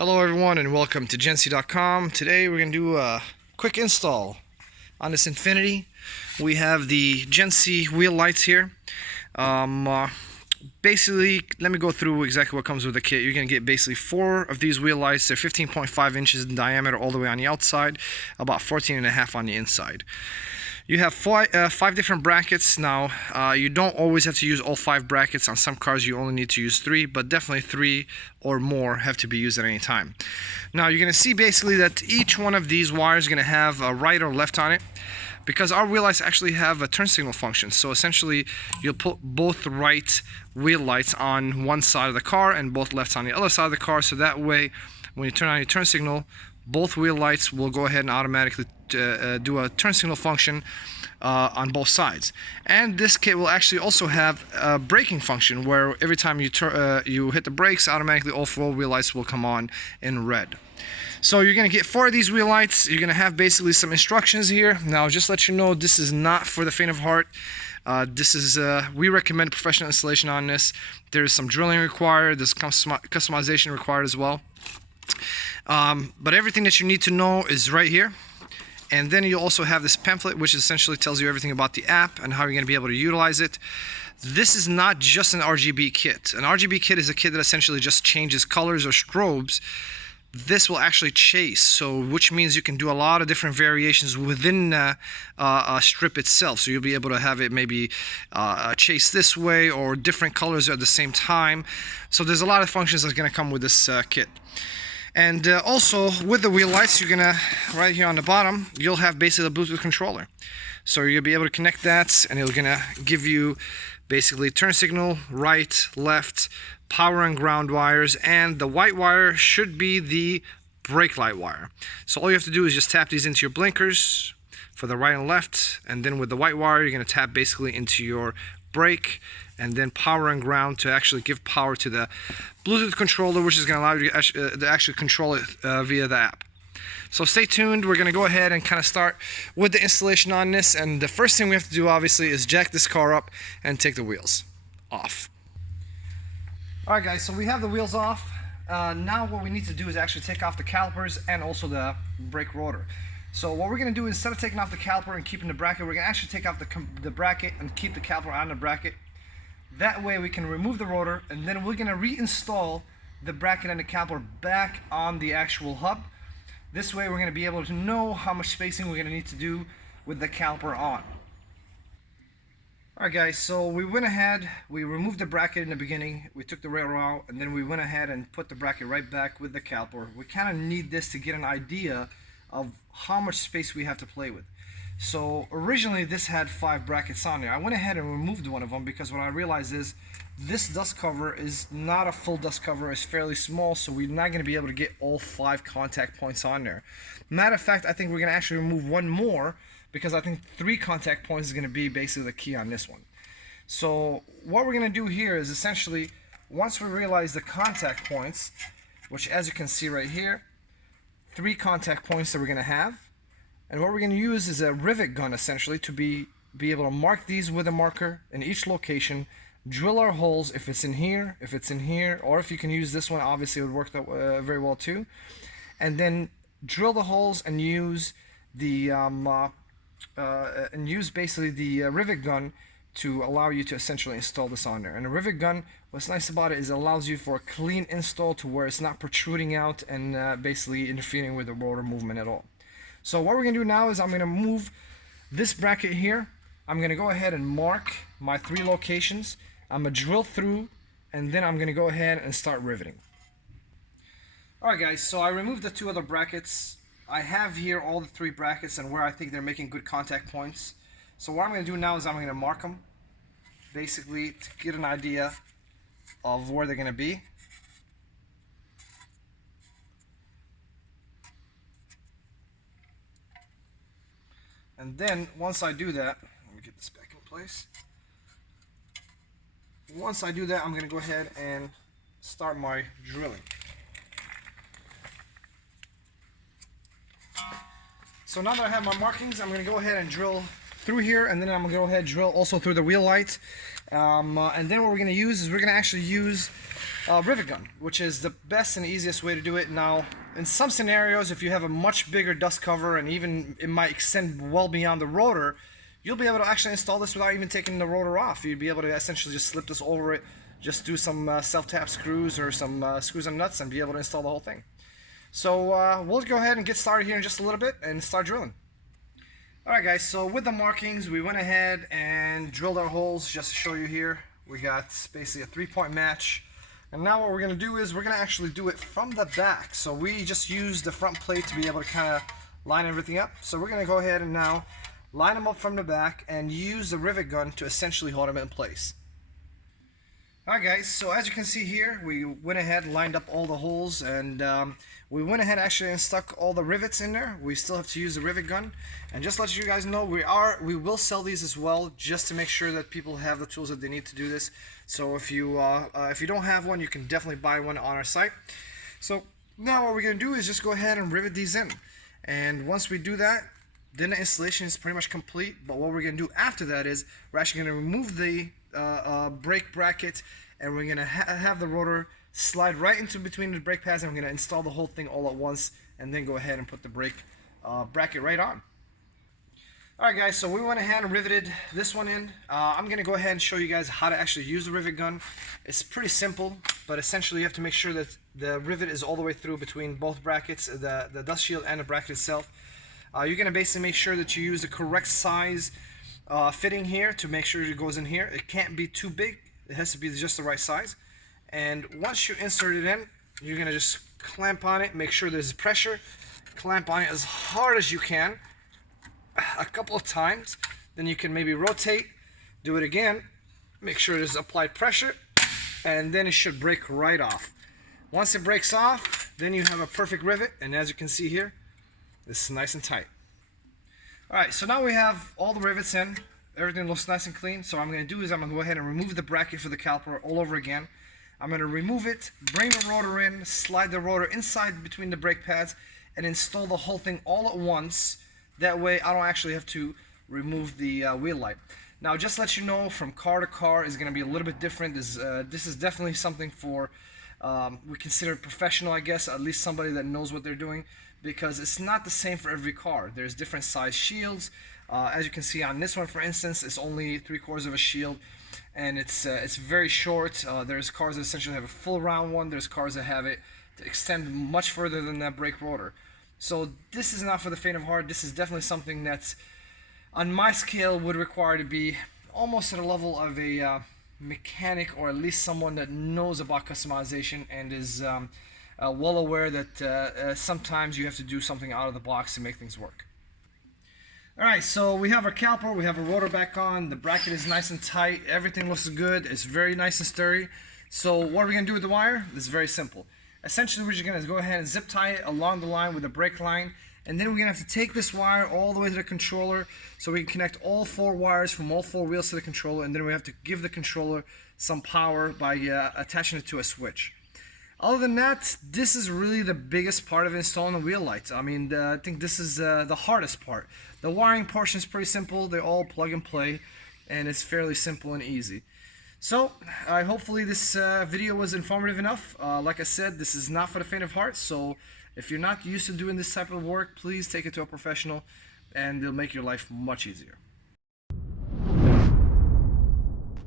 Hello everyone and welcome to GENSSI.com. Today we're going to do a quick install on this Infiniti. We have the GENSSI wheel lights here. Basically, let me go through exactly what comes with the kit. You're going to get basically 4 of these wheel lights. They're 15.5 inches in diameter all the way on the outside, about 14.5 on the inside. You have 5 different brackets. Now, you don't always have to use all 5 brackets. On some cars, you only need to use 3, but definitely 3 or more have to be used at any time. Now, you're going to see basically that each one of these wires is going to have a right or left on it, because our wheel lights actually have a turn signal function. So essentially, you'll put both right wheel lights on one side of the car and both left on the other side of the car, so that way, when you turn on your turn signal, both wheel lights will go ahead and automatically do a turn signal function on both sides. And this kit will actually also have a braking function, where every time you hit the brakes, automatically all 4 wheel lights will come on in red. So you're going to get 4 of these wheel lights. You're going to have basically some instructions here. Now, just let you know, this is not for the faint of heart. We recommend professional installation on this. There's some drilling required. There's customization required as well. But everything that you need to know is right here. And then you also have this pamphlet, which essentially tells you everything about the app and how you're going to be able to utilize it. This is not just an RGB kit. An RGB kit is a kit that essentially just changes colors or strobes. This will actually chase, so which means you can do a lot of different variations within a strip itself. So you'll be able to have it maybe chase this way or different colors at the same time. So there's a lot of functions that's going to come with this kit. And also with the wheel lights, you're gonna, right here on the bottom, you'll have basically a Bluetooth controller. So you'll be able to connect that, and it's gonna give you basically turn signal, right, left, power and ground wires, and the white wire should be the brake light wire. So all you have to do is just tap these into your blinkers for the right and left, and then with the white wire, you're gonna tap basically into your brake, and then power and ground to actually give power to the Bluetooth controller, which is going to allow you to actually control it via the app. So stay tuned. We're going to go ahead and kind of start with the installation on this. And the first thing we have to do, obviously, is jack this car up and take the wheels off. Alright guys, so we have the wheels off. Now what we need to do is actually take off the calipers and also the brake rotor. So what we're going to do, instead of taking off the caliper and keeping the bracket, we're going to actually take off the bracket and keep the caliper on the bracket. That way we can remove the rotor, and then we're going to reinstall the bracket and the caliper back on the actual hub. This way we're going to be able to know how much spacing we're going to need to do with the caliper on. Alright guys, so we went ahead, we removed the bracket in the beginning, we took the rotor out, and then we went ahead and put the bracket right back with the caliper. We kind of need this to get an idea of how much space we have to play with. So originally this had 5 brackets on there. I went ahead and removed one of them because what I realized is this dust cover is not a full dust cover. It's fairly small, so we're not going to be able to get all 5 contact points on there. Matter of fact, I think we're going to actually remove one more, because I think 3 contact points is going to be basically the key on this one. So what we're going to do here is essentially, once we realize the contact points, which as you can see right here, 3 contact points that we're going to have. And what we're going to use is a rivet gun essentially to be able to mark these with a marker in each location, drill our holes if it's in here, or if you can use this one, obviously it would work very well too. And then drill the holes and use the basically the rivet gun to allow you to essentially install this on there. And the rivet gun, what's nice about it is it allows you for a clean install to where it's not protruding out and basically interfering with the rotor movement at all. So what we're going to do now is I'm going to move this bracket here. I'm going to go ahead and mark my 3 locations. I'm going to drill through, and then I'm going to go ahead and start riveting. Alright guys, so I removed the 2 other brackets. I have here all the 3 brackets and where I think they're making good contact points. So what I'm going to do now is I'm going to mark them, basically to get an idea of where they're going to be. And then once I do that, let me get this back in place. Once I do that, I'm going to go ahead and start my drilling. So now that I have my markings, I'm going to go ahead and drill through here, and then I'm going to go ahead and drill also through the wheel light. And then what we're going to use is we're going to actually use rivet gun, which is the best and easiest way to do it. Now, in some scenarios, if you have a much bigger dust cover and even it might extend well beyond the rotor, you'll be able to actually install this without even taking the rotor off. You'd be able to essentially just slip this over it, just do some self-tap screws or some screws and nuts and be able to install the whole thing. So we'll go ahead and get started here in just a little bit and start drilling. Alright guys, so with the markings, we went ahead and drilled our holes just to show you here. We got basically a 3-point match. And now what we're going to do is we're going to actually do it from the back. So we just used the front plate to be able to kind of line everything up. So we're going to go ahead and now line them up from the back and use the rivet gun to essentially hold them in place. Alright guys, so as you can see here, we went ahead and lined up all the holes, and we went ahead actually and stuck all the rivets in there. We still have to use the rivet gun, and just to let you guys know, we will sell these as well, just to make sure that people have the tools that they need to do this. So if you don't have one, you can definitely buy one on our site. So now what we're going to do is just go ahead and rivet these in, and once we do that, then the installation is pretty much complete. But what we're going to do after that is we're actually going to remove the brake bracket, and we're going to have the rotor slide right into between the brake pads, and we're going to install the whole thing all at once and then go ahead and put the brake bracket right on. Alright guys, so we went ahead and riveted this one in. I'm going to go ahead and show you guys how to actually use the rivet gun. It's pretty simple, but essentially you have to make sure that the rivet is all the way through between both brackets, the dust shield and the bracket itself. You're going to basically make sure that you use the correct size fitting here to make sure it goes in here. It can't be too big. It has to be just the right size. And once you insert it in, you're going to just clamp on it, make sure there's pressure, clamp on it as hard as you can a couple of times. Then you can maybe rotate, do it again, make sure there's applied pressure, and then it should break right off. Once it breaks off, then you have a perfect rivet, and as you can see here, this is nice and tight. Alright, so now we have all the rivets in. Everything looks nice and clean. So what I'm going to do is I'm going to go ahead and remove the bracket for the caliper all over again. I'm going to remove it, bring the rotor in, slide the rotor inside between the brake pads, and install the whole thing all at once. That way I don't actually have to remove the wheel light. Now just to let you know, from car to car is going to be a little bit different. This is definitely something for, we consider professional, I guess, at least somebody that knows what they're doing, because it's not the same for every car. There's different size shields. As you can see on this one, for instance, it's only 3/4 of a shield, and it's very short. There's cars that essentially have a full round one. There's cars that have it to extend much further than that brake rotor. So this is not for the faint of heart. This is definitely something that's, on my scale, would require to be almost at a level of a mechanic, or at least someone that knows about customization and is well aware that sometimes you have to do something out of the box to make things work. Alright, so we have our caliper, we have our rotor back on, the bracket is nice and tight, everything looks good, it's very nice and sturdy. So what are we going to do with the wire? It's very simple. Essentially we're just going to go ahead and zip tie it along the line with the brake line, and then we're going to have to take this wire all the way to the controller so we can connect all 4 wires from all 4 wheels to the controller, and then we have to give the controller some power by attaching it to a switch. Other than that, this is really the biggest part of installing the wheel lights. I mean, I think this is the hardest part. The wiring portion is pretty simple. They're all plug and play, and it's fairly simple and easy. So, hopefully this video was informative enough. Like I said, this is not for the faint of heart, so if you're not used to doing this type of work, please take it to a professional, and they'll make your life much easier.